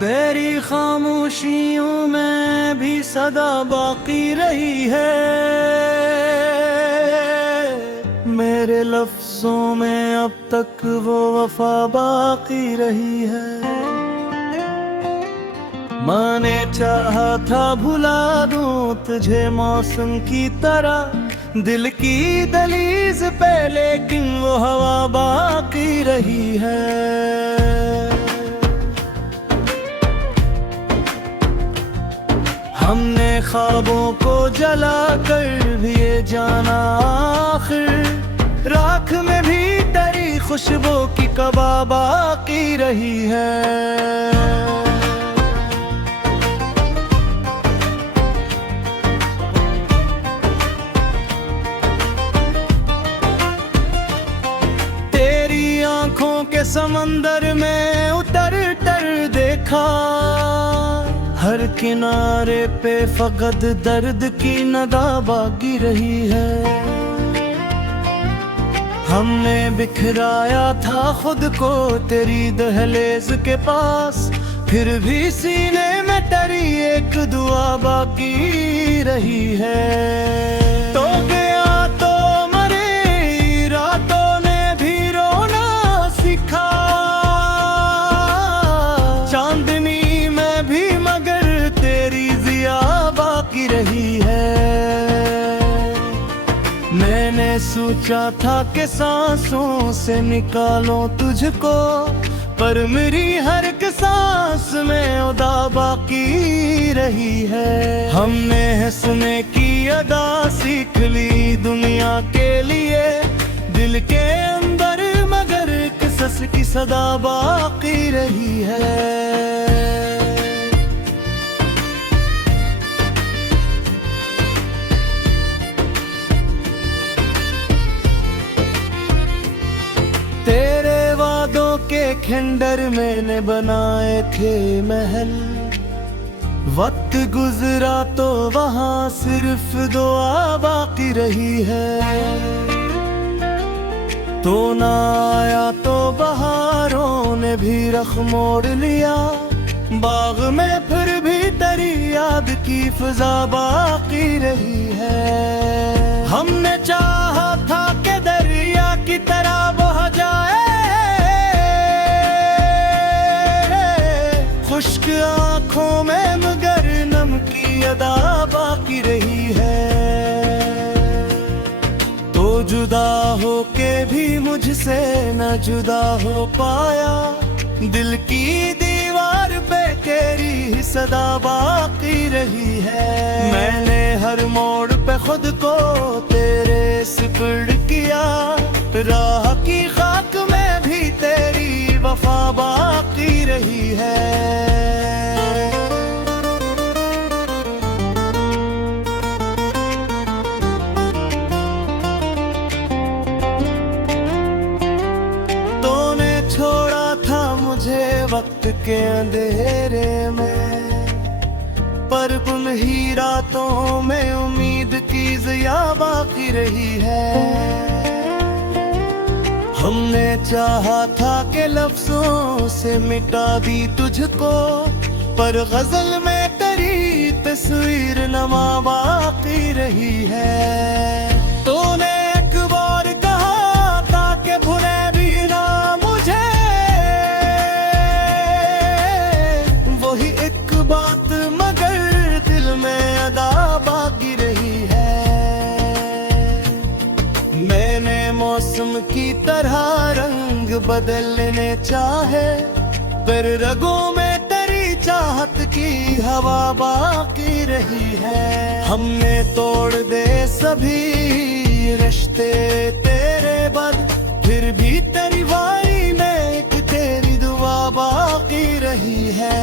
तेरी खामोशियों में भी सदा बाकी रही है, मेरे लफ्जों में अब तक वो वफा बाकी रही है। मैंने चाहा था भुला दूं तुझे मौसम की तरह, दिल की दहलीज पे, लेकिन वो हवा बाकी रही है। हमने ख्वाबों को जला कर भी ये जाना आखिर राख में भी तेरी खुशबू की कबा बाकी रही है। तेरी आंखों के समंदर में उतर कर देखा, हर किनारे पे फकत दर्द की नदा बाकी रही है। हमने बिखराया था खुद को तेरी दहलीज के पास, फिर भी सीने में तेरी एक दुआ बाकी रही है। तो गया तो मरे, रातों ने भी रोना सीखा, चांदनी में भी मगर तेरी जिया बाकी रही है। मैंने सोचा था कि सांसों से निकालो तुझको, पर मेरी हर एक सांस में उदा बाकी रही है। हमने हंसने की अदा सीख ली दुनिया के लिए, दिल के अंदर मगर किसस की सदा बाकी रही है। तेरे वादों के खंडर मैंने बनाए थे महल, वक्त गुजरा तो वहाँ सिर्फ दुआ बाकी रही है। तो ना आया तो बहारों ने भी रख मोड़ लिया, बाग में फिर भी तेरी याद की फिजा बाकी रही है। हमने चाहा था कि दरिया की तरह बह जाए, खुश्क आंखों में मगर नम की अदा बाकी रही है। तो जुदा हो के भी मुझसे न जुदा हो पाया, दिल की दीवार पे तेरी सदा बाकी रही है। मैंने हर मोड़ पे खुद को तेरे सुपुर्द किया, राह की खाक में भी तेरी वफा बाकी रही है। तूने छोड़ा था मुझे वक्त के अंधेरे में, पर उन ही रातों में उम्मीद की ज़िया बाकी रही है। हमने चाहा था कि लफ्जों से मिटा दी तुझको, पर गजल में तेरी तस्वीर नमा बाकी रही है। तूने एक बार कहा था कि भूले भी ना मुझे, वही एक बात मगर दिल में अदा बाकी रही है। मैंने मौसम की तरह रंग बदलने चाहे, पर रगों में तेरी चाहत की हवा बाकी रही है। हमने तोड़ दे सभी रिश्ते तेरे बद, फिर भी तेरी वारी में एक तेरी दुआ बाकी रही है।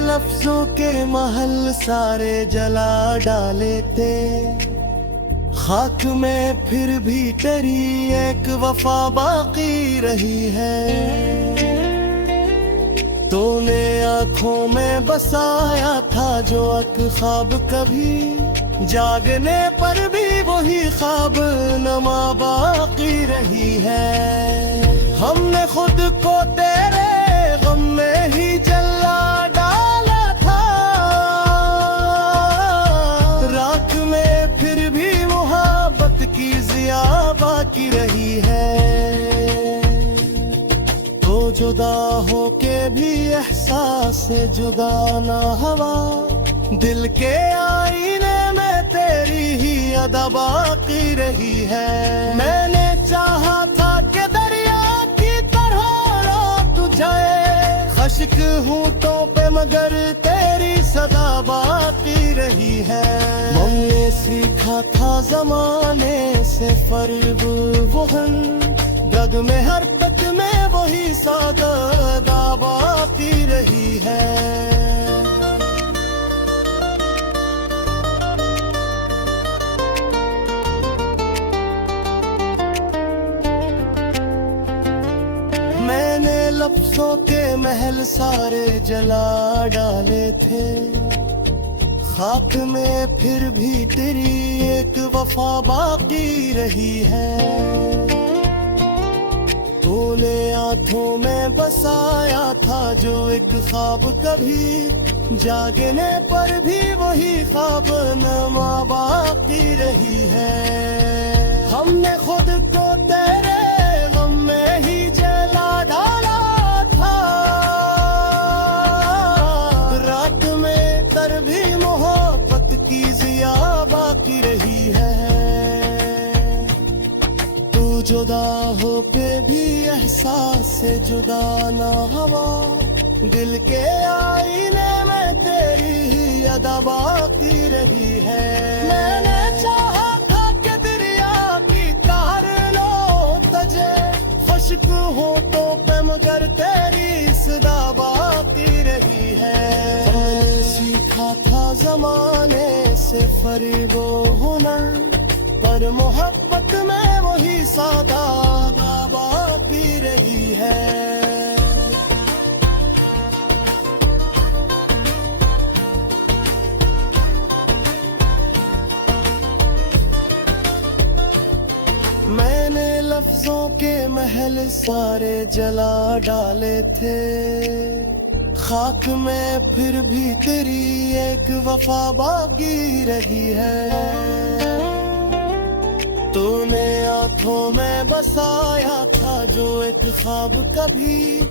लफ्जों के महल सारे जला डाले थे, खाक में फिर भी तेरी एक वफा बाकी रही है। तूने आँखों में बसाया था जो एक ख्वाब, कभी जागने पर भी वही ख्वाब नमा बाकी रही है। हमने खुद को तेरे गम में ही जला डाला था, राख में फिर भी मोहब्बत की जिया बाकी रही है। तो जुदा होके भी एहसास से जुदा ना हवा, दिल के आईने में तेरी ही अदा बाकी रही है। मैंने चाहा था कि दरिया की तरह रोक जाए, खश्क हूँ तो पे मगर तेरी सदा बाकी रही है। हमने सीखा था जमाने से फर्क वहन, दग में हर तक में वही सादा बाकी रही है। मैंने लफ्जों के महल सारे जला डाले थे, खाक में फिर भी तेरी एक वफा बाकी रही है। तूने आँखों में बसाया था जो एक ख्वाब, कभी जागने पर भी वही ख्वाब नमा बाकी रही है। हमने खुद को तेरे गम में ही जला डाला था, रात में तर भी मोहब्बत की जिया बाकी रही है। तू जुदा हो के भी एहसास से जुदा ना हवा, दिल के आईने में तेरी ही अदा बाकी रही है। मैंने चाहा था कि दरिया की तार लो तजे, खुश्क हो तो पे मगर तेरी सदा बाकी रही है। मैंने सीखा था जमाने से फरेब हुनर, पर मोहब्बत में वही सादा बाकी रही है। मैंने लफ्जों के महल सारे जला डाले थे, खाक में फिर भी तेरी एक वफा बाकी रही है। तूने आँखों में बसाया था जो एक ख्वाब, कभी